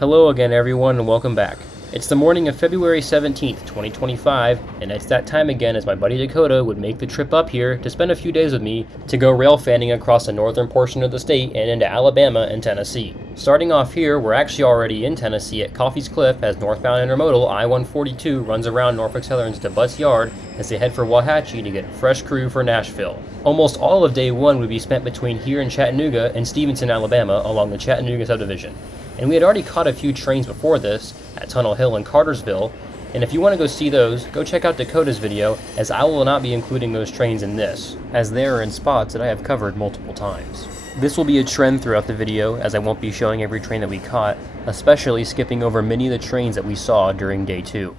Hello again everyone and welcome back. It's the morning of February 17th, 2025, and it's that time again as my buddy Dakota would make the trip up here to spend a few days with me to go rail fanning across the northern portion of the state and into Alabama and Tennessee. Starting off here, we're actually already in Tennessee at Coffey's Cliff as northbound intermodal I-142 runs around Norfolk Southern's to Butts Yard as they head for Wauhatchie to get a fresh crew for Nashville. Almost all of day one would be spent between here in Chattanooga and Stevenson, Alabama along the Chattanooga subdivision. And we had already caught a few trains before this at Tunnel Hill and Cartersville, and if you want to go see those, go check out Dakota's video, as I will not be including those trains in this, as they are in spots that I have covered multiple times. This will be a trend throughout the video, as I won't be showing every train that we caught, especially skipping over many of the trains that we saw during day 2.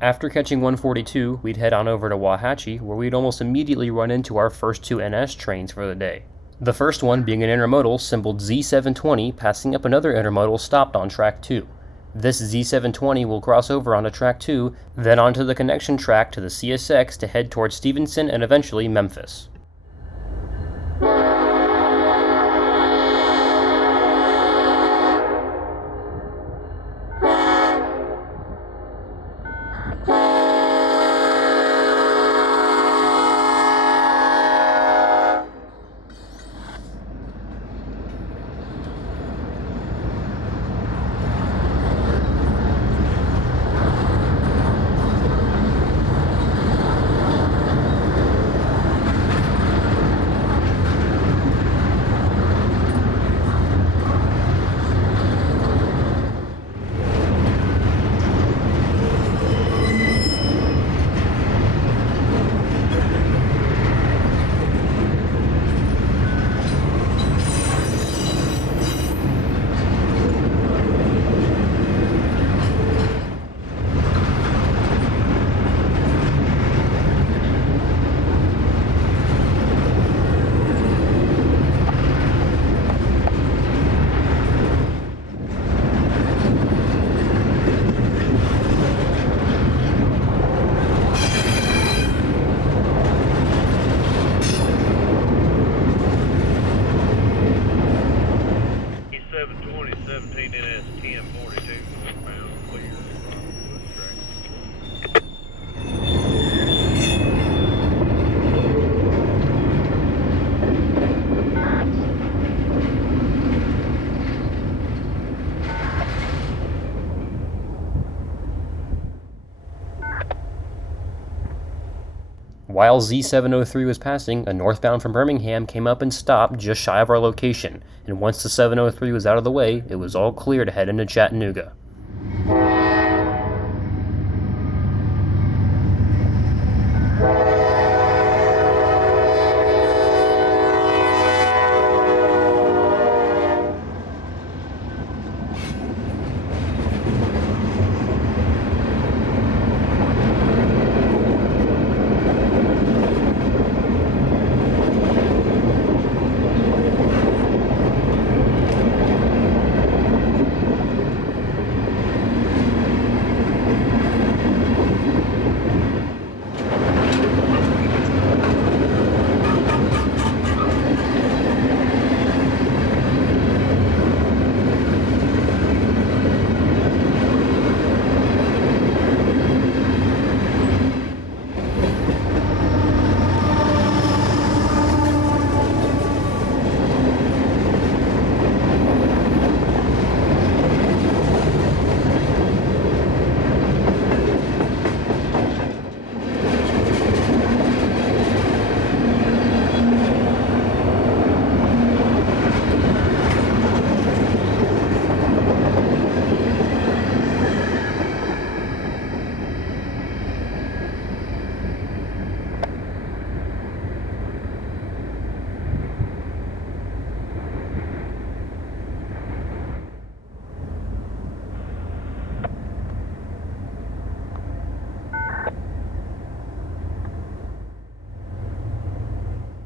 After catching 142, we'd head on over to Wauhatchie, where we'd almost immediately run into our first 2 NS trains for the day. The first one being an intermodal symboled Z720 passing up another intermodal stopped on track 2. This Z720 will cross over onto track 2, then onto the connection track to the CSX to head towards Stevenson and eventually Memphis. While Z703 was passing, a northbound from Birmingham came up and stopped just shy of our location, and once the 703 was out of the way, it was all clear to head into Chattanooga.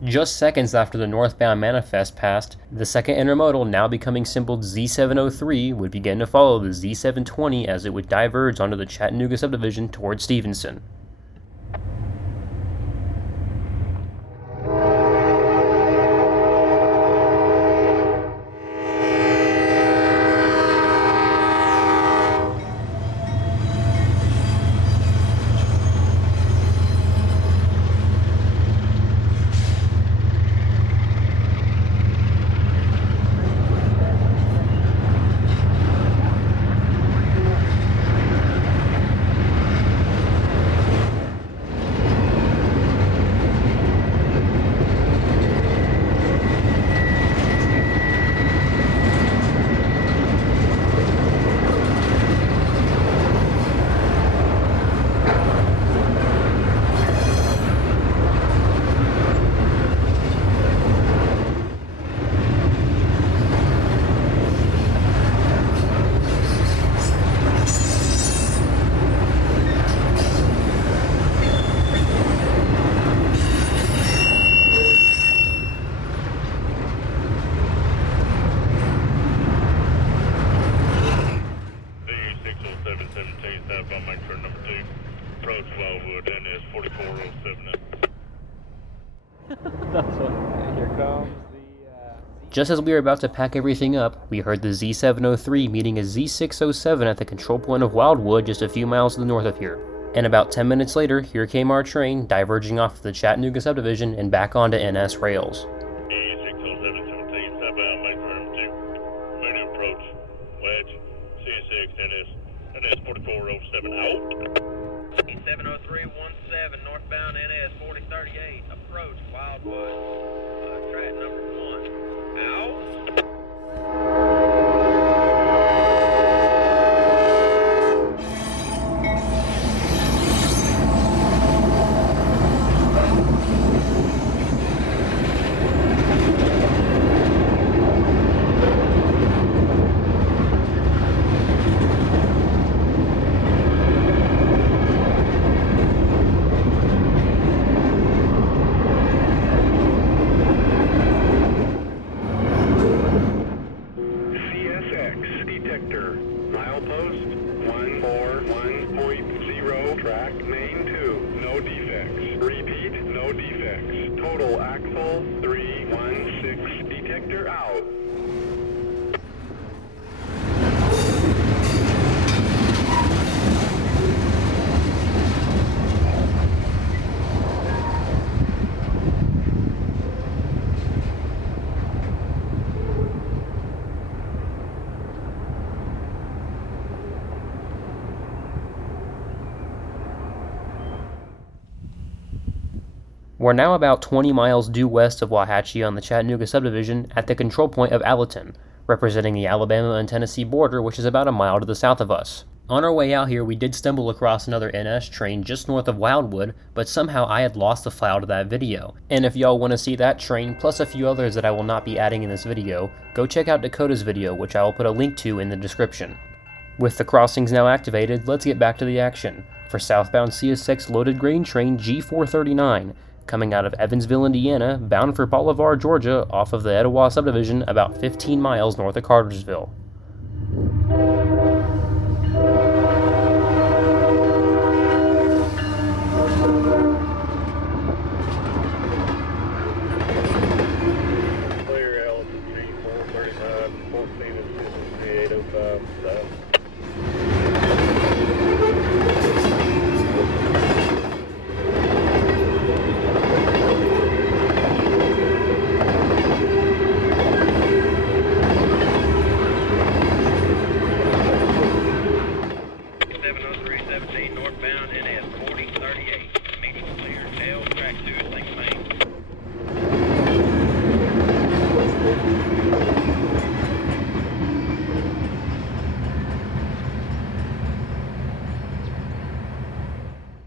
Just seconds after the northbound manifest passed, the second intermodal, now becoming symboled Z703, would begin to follow the Z720 as it would diverge onto the Chattanooga subdivision towards Stevenson. Approach Wildwood, NS 4407. That's what. Here comes Just as we were about to pack everything up, we heard the Z703 meeting a Z607 at the control point of Wildwood just a few miles to the north of here. And about 10 minutes later, here came our train, diverging off the Chattanooga subdivision and back onto NS rails. E60717, southbound main room 2. Ready to approach. Wedge, CSX NS 4407, out. E70317, northbound NS 4038, approach Wildwood, track number 1, out. CSX detector, milepost 141.0, track main 2, no defects. Repeat, no defects. Total axle 316, detector out. We're now about 20 miles due west of Wauhatchie on the Chattanooga subdivision at the control point of Allerton, representing the Alabama and Tennessee border, which is about a mile to the south of us. On our way out here, we did stumble across another NS train just north of Wildwood, but somehow I had lost the file to that video. And if y'all want to see that train, plus a few others that I will not be adding in this video, go check out Dakota's video, which I will put a link to in the description. With the crossings now activated, let's get back to the action. For southbound CSX loaded grain train G439, coming out of Evansville, Indiana, bound for Bolivar, Georgia, off of the Etowah subdivision about 15 miles north of Cartersville. Clear Allison G439, 14 and 5805 south. Northbound NS 4038, meeting clear, tail track 2, single main.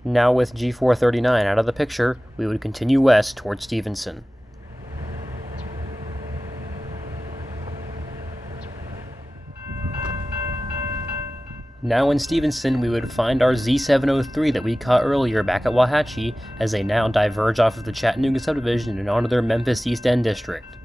Now with G439 out of the picture, we would continue west towards Stevenson. Now in Stevenson, we would find our Z703 that we caught earlier back at Wauhatchie, as they now diverge off of the Chattanooga subdivision and onto their Memphis East End district.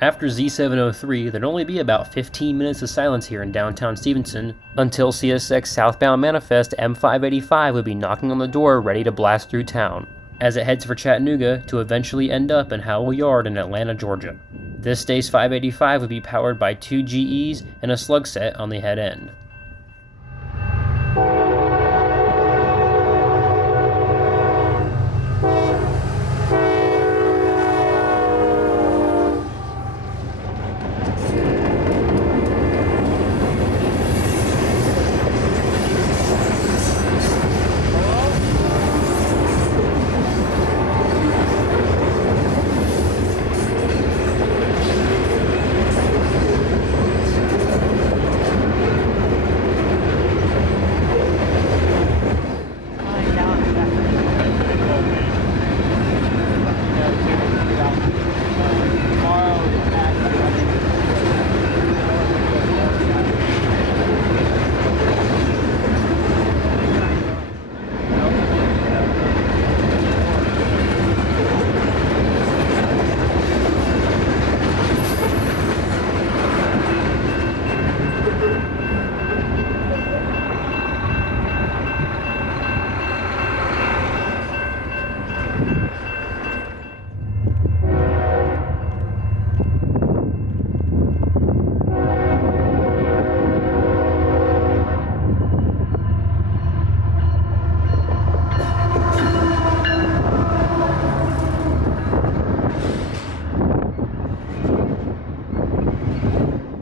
After Z703, there'd only be about 15 minutes of silence here in downtown Stevenson until CSX southbound manifest M585 would be knocking on the door ready to blast through town, as it heads for Chattanooga to eventually end up in Howell Yard in Atlanta, Georgia. This day's 585 would be powered by 2 GEs and a slug set on the head end.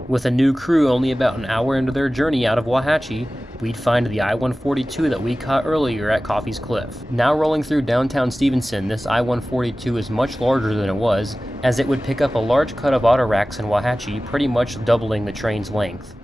With a new crew only about an hour into their journey out of Wauhatchie, we'd find the I-142 that we caught earlier at Coffey's Cliff. Now rolling through downtown Stevenson, this I-142 is much larger than it was, as it would pick up a large cut of auto racks in Wauhatchie, pretty much doubling the train's length.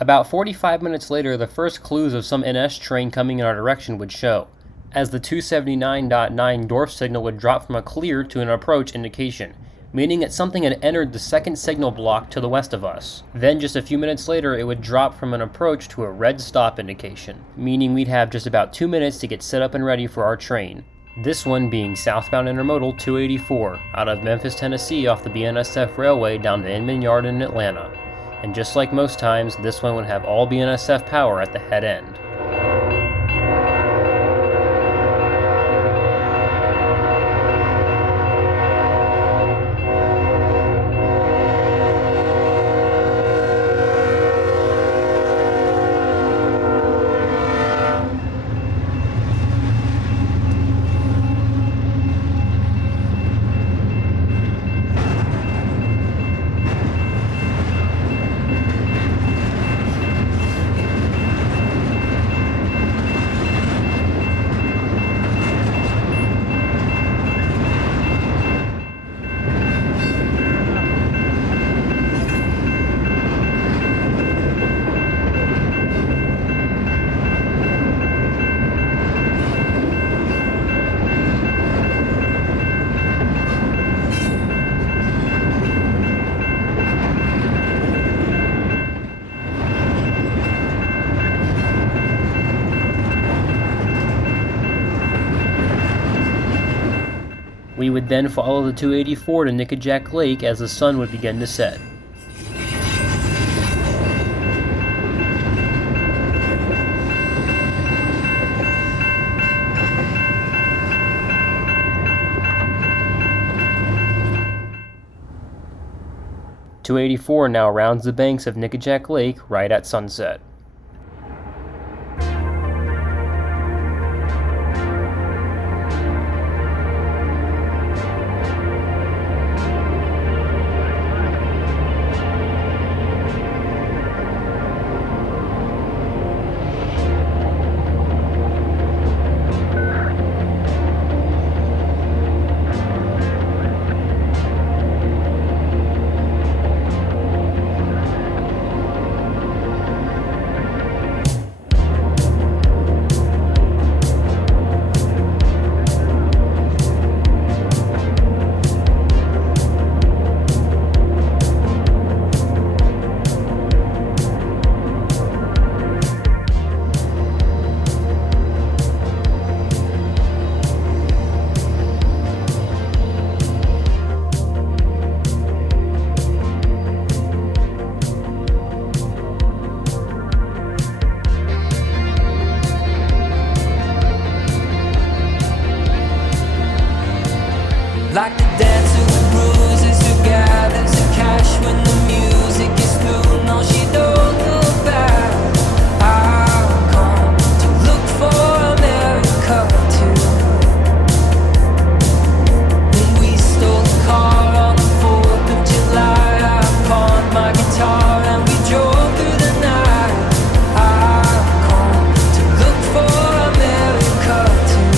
About 45 minutes later, the first clues of some NS train coming in our direction would show, as the 279.9 Dorf signal would drop from a clear to an approach indication, meaning that something had entered the second signal block to the west of us. Then just a few minutes later, it would drop from an approach to a red stop indication, meaning we'd have just about 2 minutes to get set up and ready for our train. This one being southbound intermodal 284 out of Memphis, Tennessee off the BNSF Railway down to Inman Yard in Atlanta. And just like most times, this one would have all BNSF power at the head end. would then follow the 284 to Nickajack Lake as the sun would begin to set. .284 now rounds the banks of Nickajack Lake right at sunset. Like the dancer with bruises who gathers the cash when the music is through. No, she don't look back. I've come to look for America too. When we stole the car on the 4th of July, I pawned my guitar and we drove through the night. I've come to look for America too.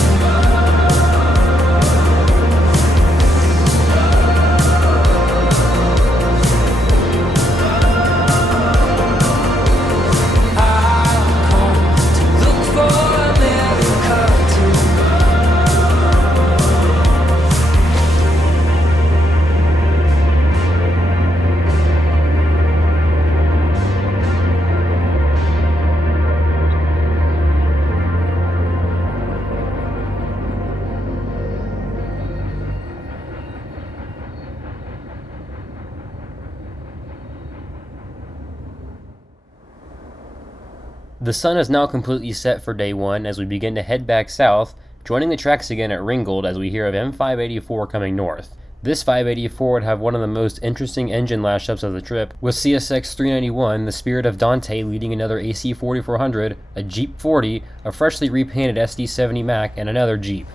The sun is now completely set for day one as we begin to head back south, joining the tracks again at Ringgold as we hear of M584 coming north. This 584 would have one of the most interesting engine lash-ups of the trip, with CSX 391, the Spirit of Dante leading another AC 4400, a Jeep 40, a freshly repainted SD70 Mac, and another Jeep.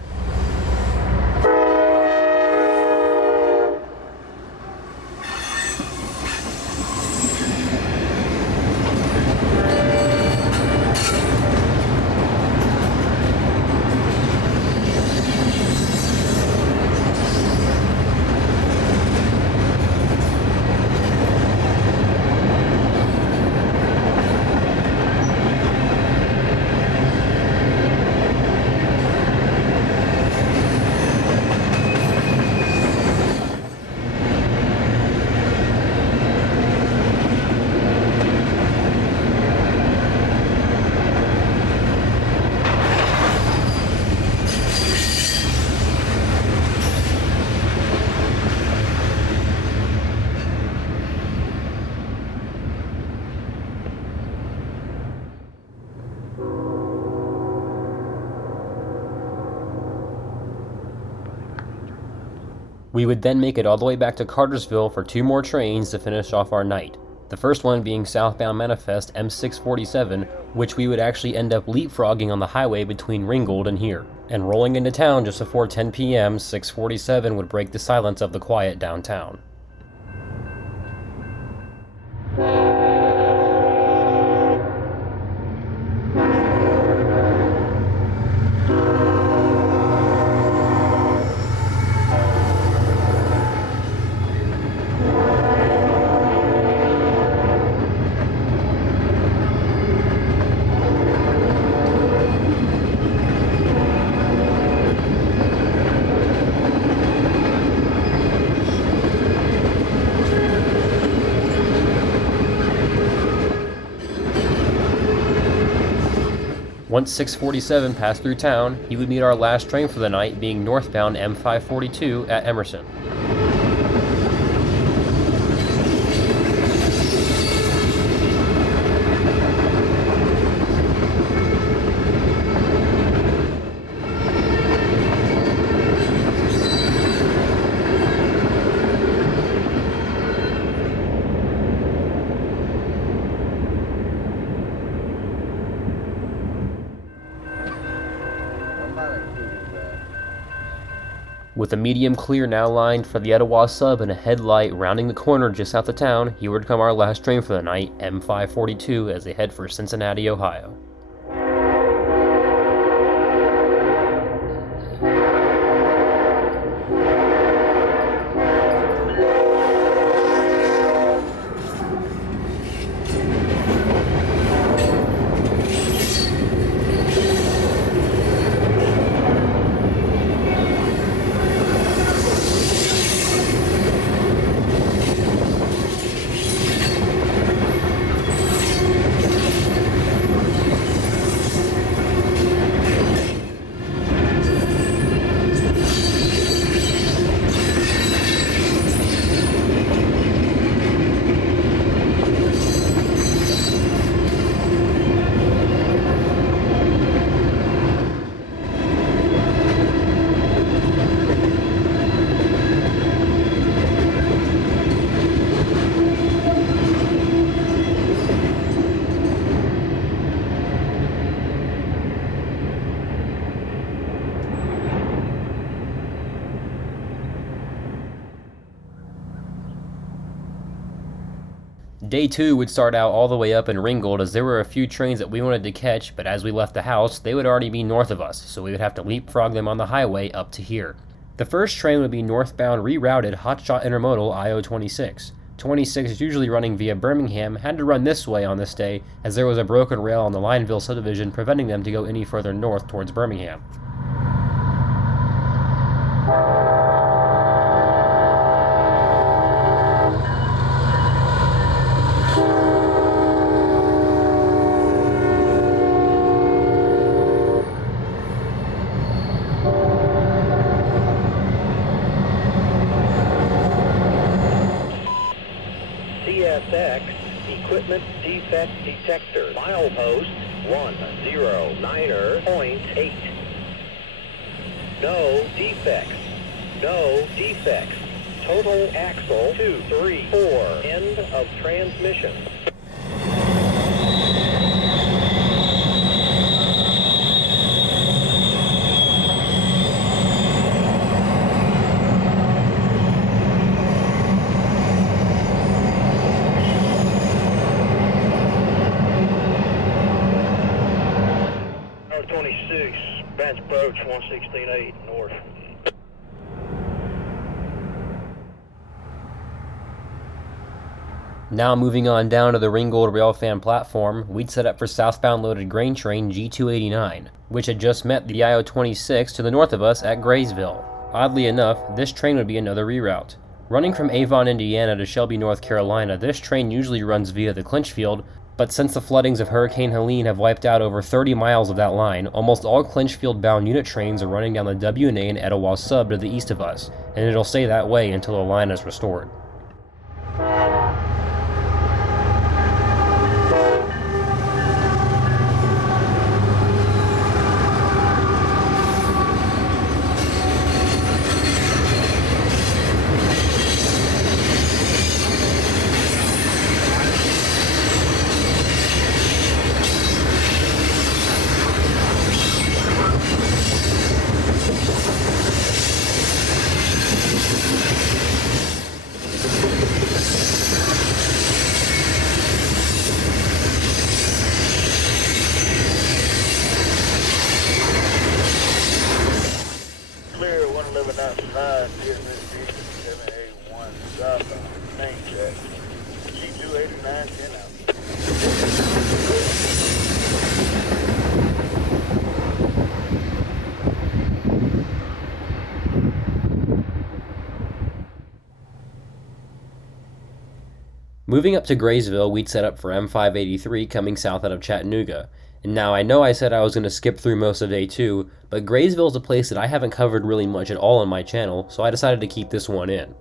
We would then make it all the way back to Cartersville for 2 more trains to finish off our night. The first one being southbound Manifest M647, which we would actually end up leapfrogging on the highway between Ringgold and here. And rolling into town just before 10 p.m., 647 would break the silence of the quiet downtown. Once 647 passed through town, he would meet our last train for the night, being northbound M542 at Emerson. With a medium clear now lined for the Etowah sub and a headlight rounding the corner just south of town, here would come our last train for the night, M542, as they head for Cincinnati, Ohio. Day 2 would start out all the way up in Ringgold, as there were a few trains that we wanted to catch, but as we left the house, they would already be north of us, so we would have to leapfrog them on the highway up to here. The first train would be northbound rerouted hotshot intermodal IO26. 26, usually running via Birmingham, had to run this way on this day, as there was a broken rail on the Lineville subdivision preventing them to go any further north towards Birmingham. CSX Equipment Defect Detector, milepost 109.8. No defects. No defects. Total axle 234. End of transmission. Approach 116.8 north. Now moving on down to the Ringgold Railfan platform, we'd set up for southbound loaded grain train G289, which had just met the IO26 to the north of us at Graysville. Oddly enough, this train would be another reroute. Running from Avon, Indiana to Shelby, North Carolina, this train usually runs via the Clinchfield, but since the floodings of Hurricane Helene have wiped out over 30 miles of that line, almost all Clinchfield-bound unit trains are running down the W&A and Etowah sub to the east of us, and it'll stay that way until the line is restored. Moving up to Graysville, we'd set up for M583 coming south out of Chattanooga. And now I know I said I was going to skip through most of day 2, but Graysville is a place that I haven't covered really much at all on my channel, so I decided to keep this one in.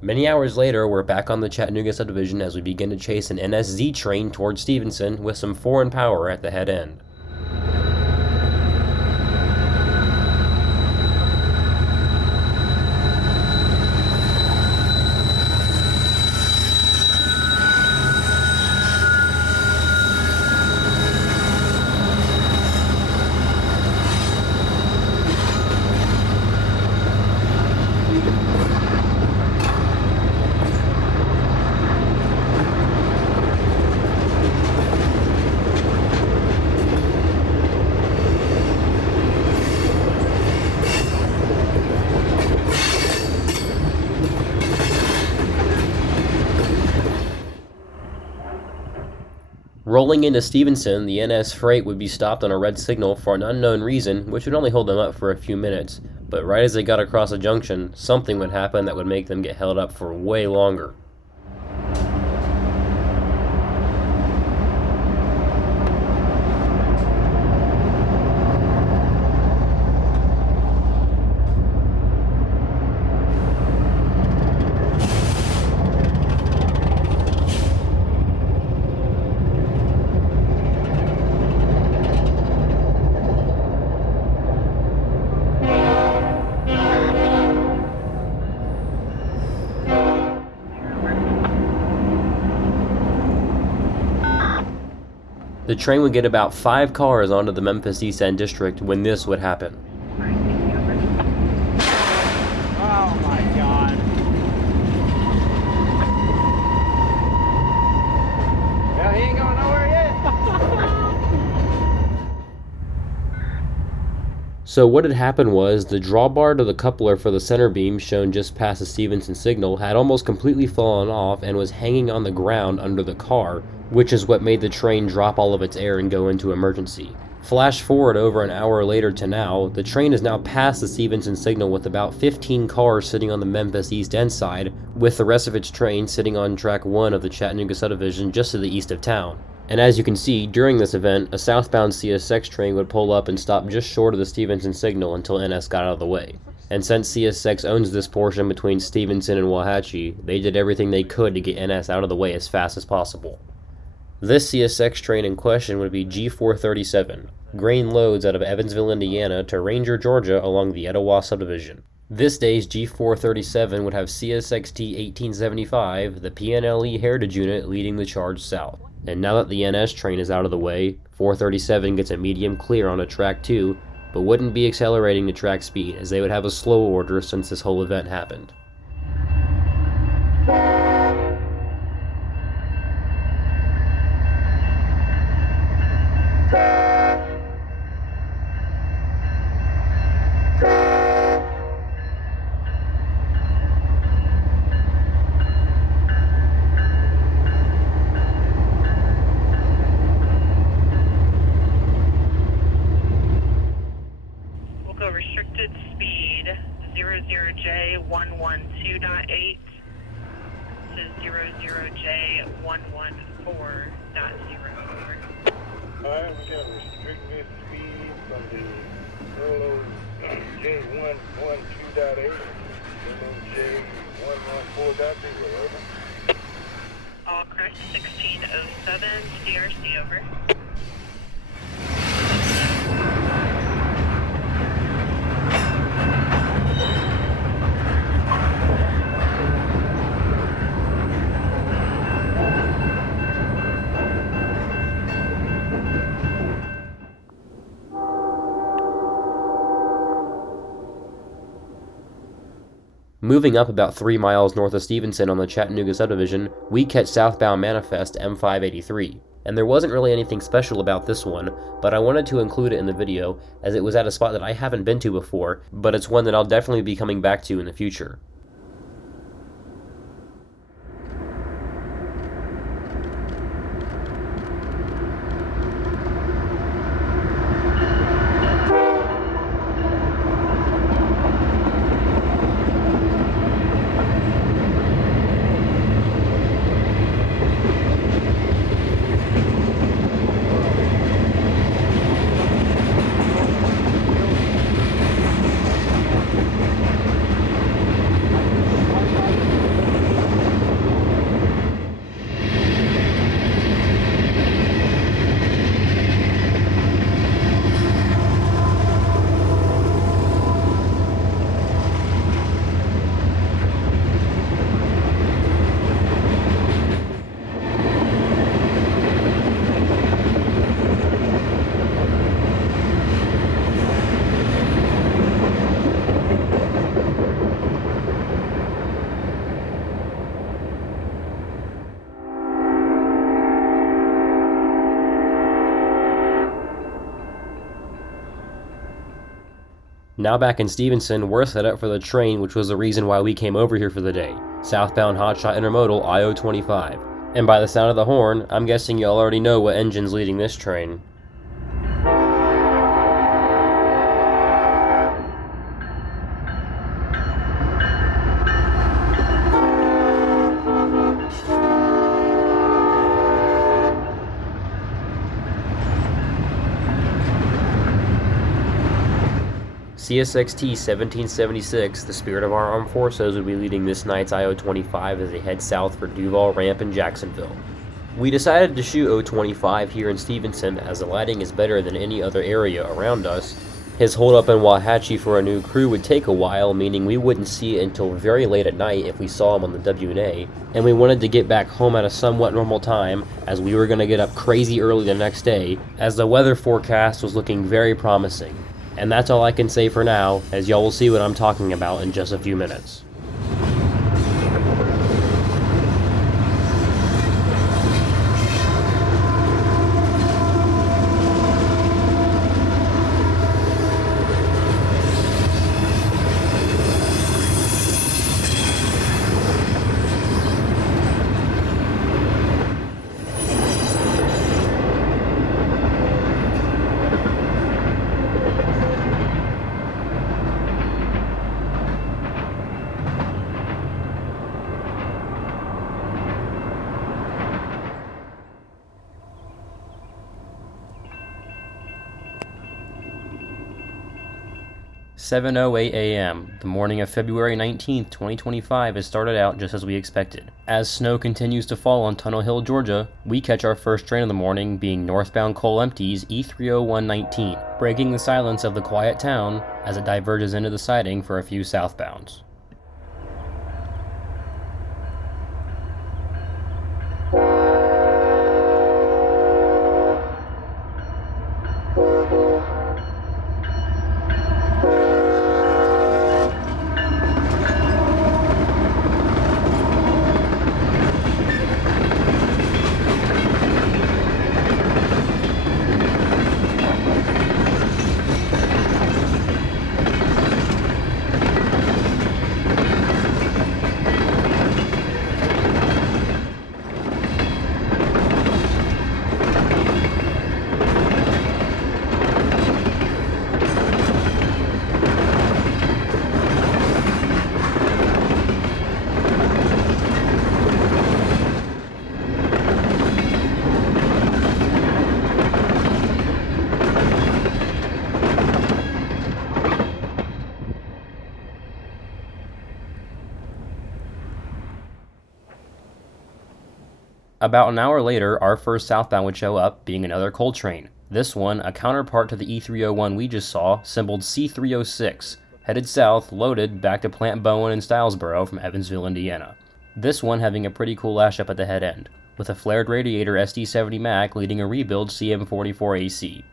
Many hours later, we're back on the Chattanooga subdivision as we begin to chase an NSZ train towards Stevenson with some foreign power at the head end. Rolling into Stevenson, the NS freight would be stopped on a red signal for an unknown reason, which would only hold them up for a few minutes, but right as they got across a junction, something would happen that would make them get held up for way longer. The train would get about 5 cars onto the Memphis East End District when this would happen. Oh my god. Well, he ain't going nowhere yet. So what had happened was, the drawbar to the coupler for the center beam shown just past the Stevenson signal had almost completely fallen off and was hanging on the ground under the car, which is what made the train drop all of its air and go into emergency. Flash forward over an hour later to now, the train is now past the Stevenson signal with about 15 cars sitting on the Memphis East End side, with the rest of its train sitting on track 1 of the Chattanooga subdivision just to the east of town. And as you can see, during this event, a southbound CSX train would pull up and stop just short of the Stevenson signal until NS got out of the way. And since CSX owns this portion between Stevenson and Wauhatchie, they did everything they could to get NS out of the way as fast as possible. This CSX train in question would be G437, grain loads out of Evansville, Indiana to Ranger, Georgia along the Etowah subdivision. This day's G437 would have CSXT 1875, the PNLE Heritage Unit, leading the charge south. And now that the NS train is out of the way, 437 gets a medium clear on a track 2, but wouldn't be accelerating to track speed as they would have a slow order since this whole event happened. Restricted speed 00J112.8 to 00J114.0. Alright, we got restricted speed from the J112.8 to J114.0, over. All correct, 1607 DRC, over. Moving up about 3 miles north of Stevenson on the Chattanooga subdivision, we catch southbound manifest M583. And there wasn't really anything special about this one, but I wanted to include it in the video as it was at a spot that I haven't been to before, but it's one that I'll definitely be coming back to in the future. Now back in Stevenson, we're set up for the train, which was the reason why we came over here for the day. Southbound Hotshot Intermodal IO25. And by the sound of the horn, I'm guessing y'all already know what engine's leading this train. CSXT 1776, the Spirit of our Armed Forces, would be leading this night's IO25 as they head south for Duval Ramp in Jacksonville. We decided to shoot O25 here in Stevenson as the lighting is better than any other area around us. His holdup in Wauhatchie for a new crew would take a while, meaning we wouldn't see it until very late at night if we saw him on the W&A, and we wanted to get back home at a somewhat normal time as we were going to get up crazy early the next day, as the weather forecast was looking very promising. And that's all I can say for now, as y'all will see what I'm talking about in just a few minutes. "7:08 a.m. The morning of February 19th, 2025 has started out just as we expected. As snow continues to fall on Tunnel Hill, Georgia, we catch our first train of the morning being northbound Coal Empties E30119, breaking the silence of the quiet town as it diverges into the siding for a few southbounds. About an hour later, our first southbound would show up, being another coal train. This one, a counterpart to the E301 we just saw, symboled C306, headed south, loaded, back to Plant Bowen and Stylesboro from Evansville, Indiana. This one having a pretty cool lash up at the head end, with a flared radiator SD70 Mac leading a rebuild CM44AC.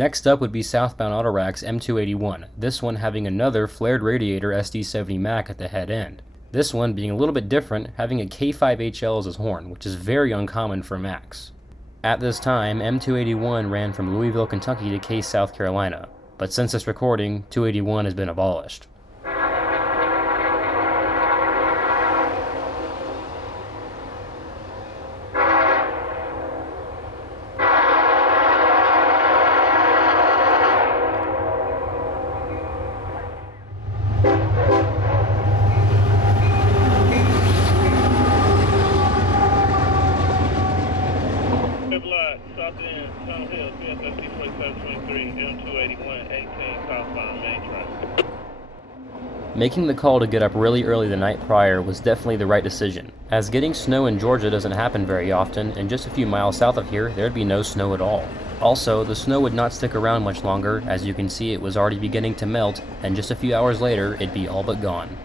Next up would be southbound Autorac's M281, this one having another flared radiator SD70 Mac at the head end. This one being a little bit different, having a K5HL as its horn, which is very uncommon for Macs. At this time, M281 ran from Louisville, Kentucky to Case, South Carolina, but since this recording, 281 has been abolished. South End, Tunnel Hill, CSX 4723, M281, 18, southbound main track. Making the call to get up really early the night prior was definitely the right decision, as getting snow in Georgia doesn't happen very often, and just a few miles south of here, there'd be no snow at all. Also, the snow would not stick around much longer, as you can see it was already beginning to melt, and just a few hours later, it'd be all but gone.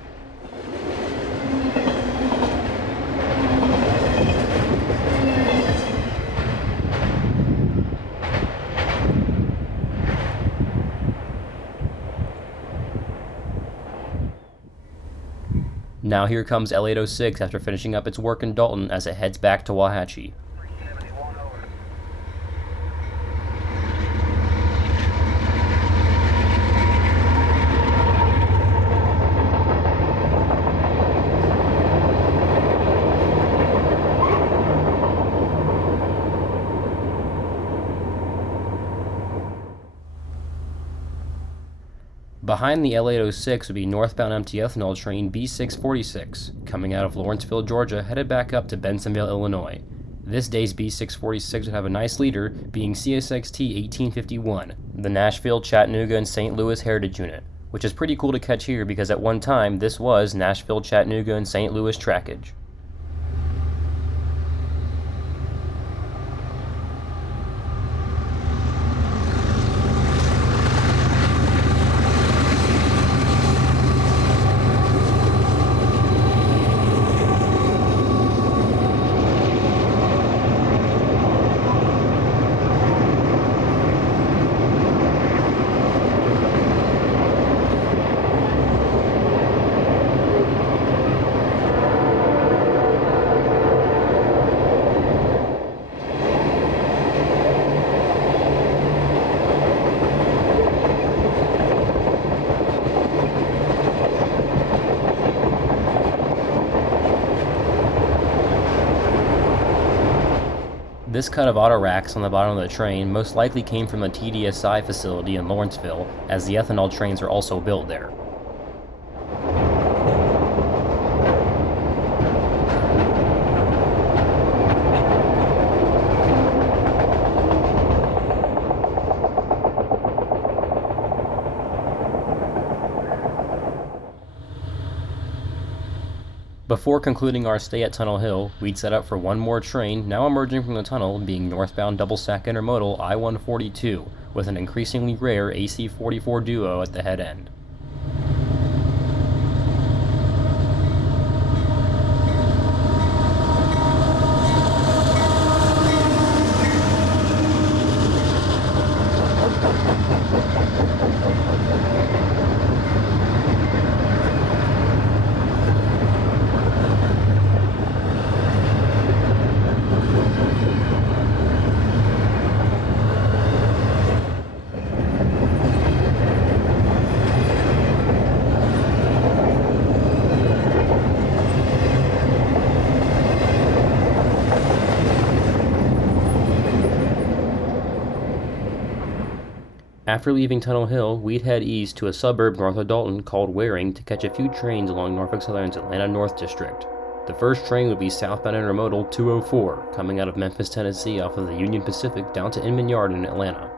Now here comes L806 after finishing up its work in Dalton as it heads back to Wauhatchie. Behind the L806 would be northbound empty ethanol train B646, coming out of Lawrenceville, Georgia, headed back up to Bensonville, Illinois. This day's B646 would have a nice leader, being CSXT 1851, the Nashville, Chattanooga, and St. Louis Heritage Unit, which is pretty cool to catch here because at one time this was Nashville, Chattanooga, and St. Louis trackage. This cut of auto racks on the bottom of the train most likely came from the TDSI facility in Lawrenceville, as the ethanol trains are also built there. Before concluding our stay at Tunnel Hill, we'd set up for one more train, now emerging from the tunnel, being northbound double-stack intermodal I-142, with an increasingly rare AC-44 duo at the head end. After leaving Tunnel Hill, we'd head east to a suburb north of Dalton called Waring to catch a few trains along Norfolk Southern's Atlanta North District. The first train would be southbound intermodal 204, coming out of Memphis, Tennessee off of the Union Pacific down to Inman Yard in Atlanta.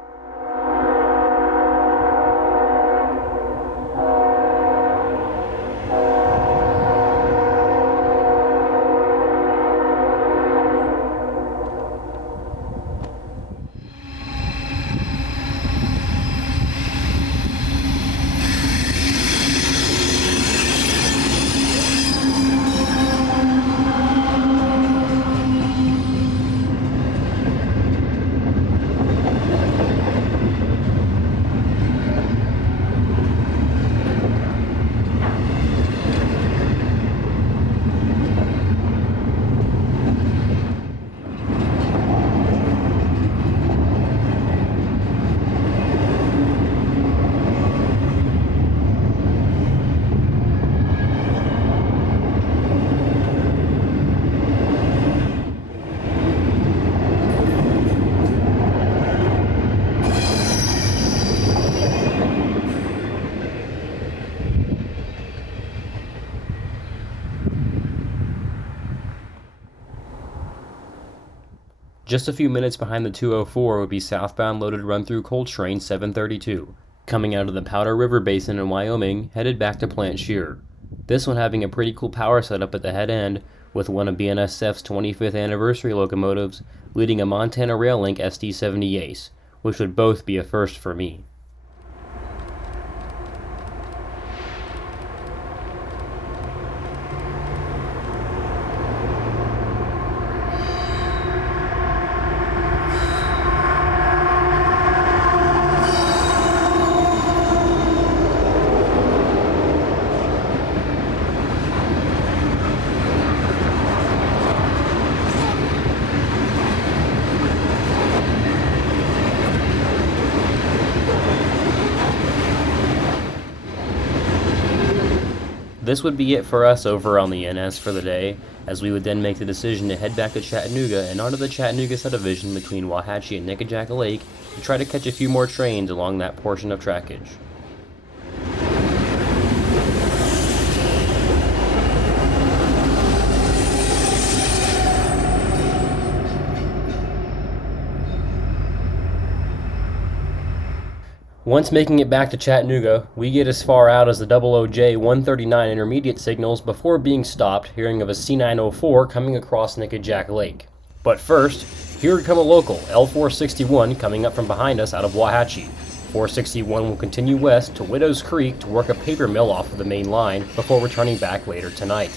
Just a few minutes behind the 204 would be southbound loaded run-through coal train 732, coming out of the Powder River Basin in Wyoming, headed back to Plant Shear. This one having a pretty cool power setup at the head end, with one of BNSF's 25th anniversary locomotives leading a Montana Rail Link SD70 Ace, which would both be a first for me. This would be it for us over on the NS for the day, as we would then make the decision to head back to Chattanooga and onto the Chattanooga subdivision between Wauhatchie and Nickajack Lake to try to catch a few more trains along that portion of trackage. Once making it back to Chattanooga, we get as far out as the OOJ 139 intermediate signals before being stopped, hearing of a C904 coming across Nickajack Lake. But first, here would come a local, L461, coming up from behind us out of Wauhatchie. 461 will continue west to Widows Creek to work a paper mill off of the main line before returning back later tonight.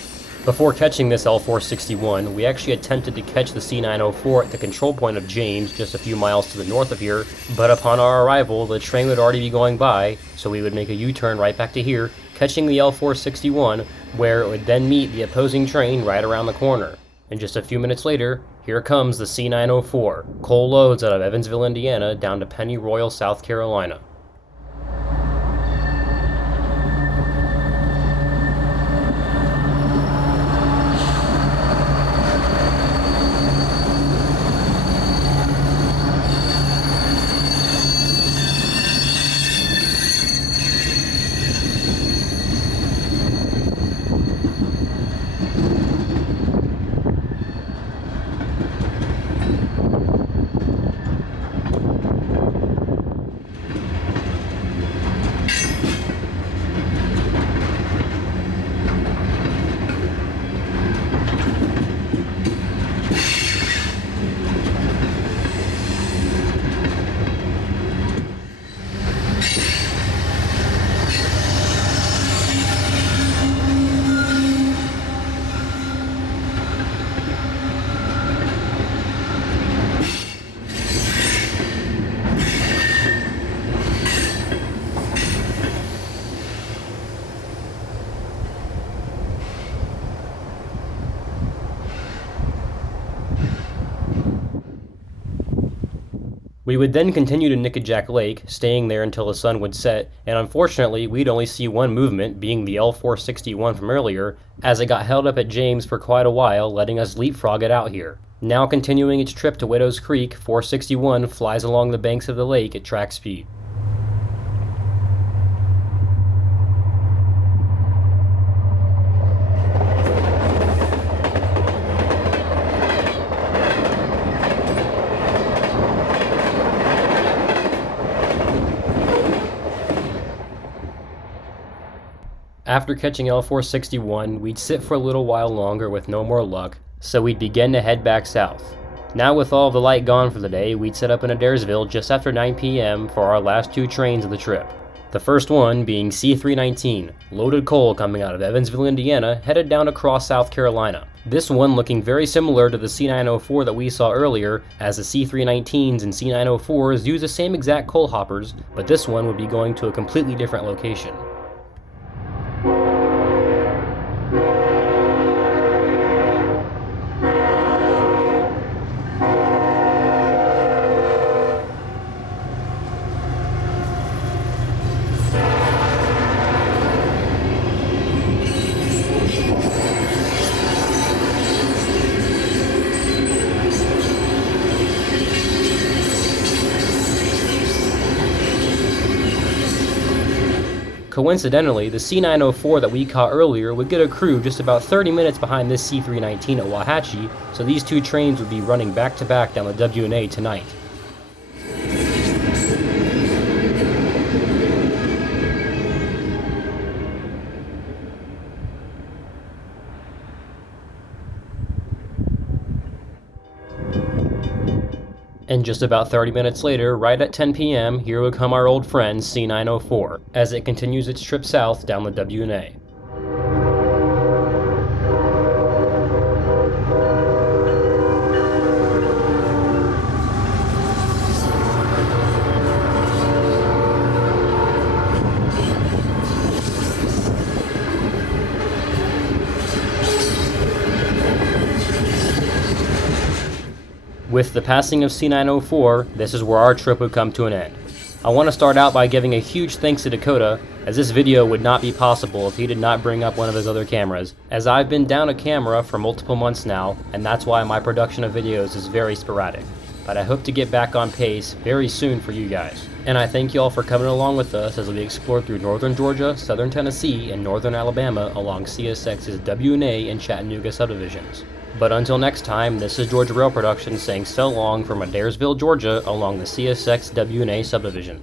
Before catching this L461, we actually attempted to catch the C904 at the control point of James, just a few miles to the north of here, but upon our arrival, the train would already be going by, so we would make a U-turn right back to here, catching the L461, where it would then meet the opposing train right around the corner. And just a few minutes later, here comes the C904, coal loads out of Evansville, Indiana, down to Pennyroyal, South Carolina. We would then continue to Nickajack Lake, staying there until the sun would set, and unfortunately we'd only see one movement, being the L461 from earlier, as it got held up at James for quite a while, letting us leapfrog it out here. Now continuing its trip to Widows Creek, 461 flies along the banks of the lake at track speed. After catching L461, we'd sit for a little while longer with no more luck, so we'd begin to head back south. Now with all of the light gone for the day, we'd set up in Adairville just after 9 p.m. for our last two trains of the trip. The first one being C319, loaded coal coming out of Evansville, Indiana, headed down across South Carolina. This one looking very similar to the C904 that we saw earlier, as the C319s and C904s use the same exact coal hoppers, but this one would be going to a completely different location. Coincidentally, the C904 that we caught earlier would get a crew just about 30 minutes behind this C319 at Wauhatchie, so these two trains would be running back to back down the W&A tonight. And just about 30 minutes later, right at 10 p.m., here would come our old friend C904, as it continues its trip south down the W&A. With the passing of C904, this is where our trip would come to an end. I want to start out by giving a huge thanks to Dakota, as this video would not be possible if he did not bring up one of his other cameras, as I've been down a camera for multiple months now, and that's why my production of videos is very sporadic. But I hope to get back on pace very soon for you guys. And I thank you all for coming along with us as we explore through northern Georgia, southern Tennessee, and northern Alabama along CSX's W&A and Chattanooga subdivisions. But until next time, this is Georgia Rail Productions saying so long from Adairville, Georgia along the CSX W&A subdivision.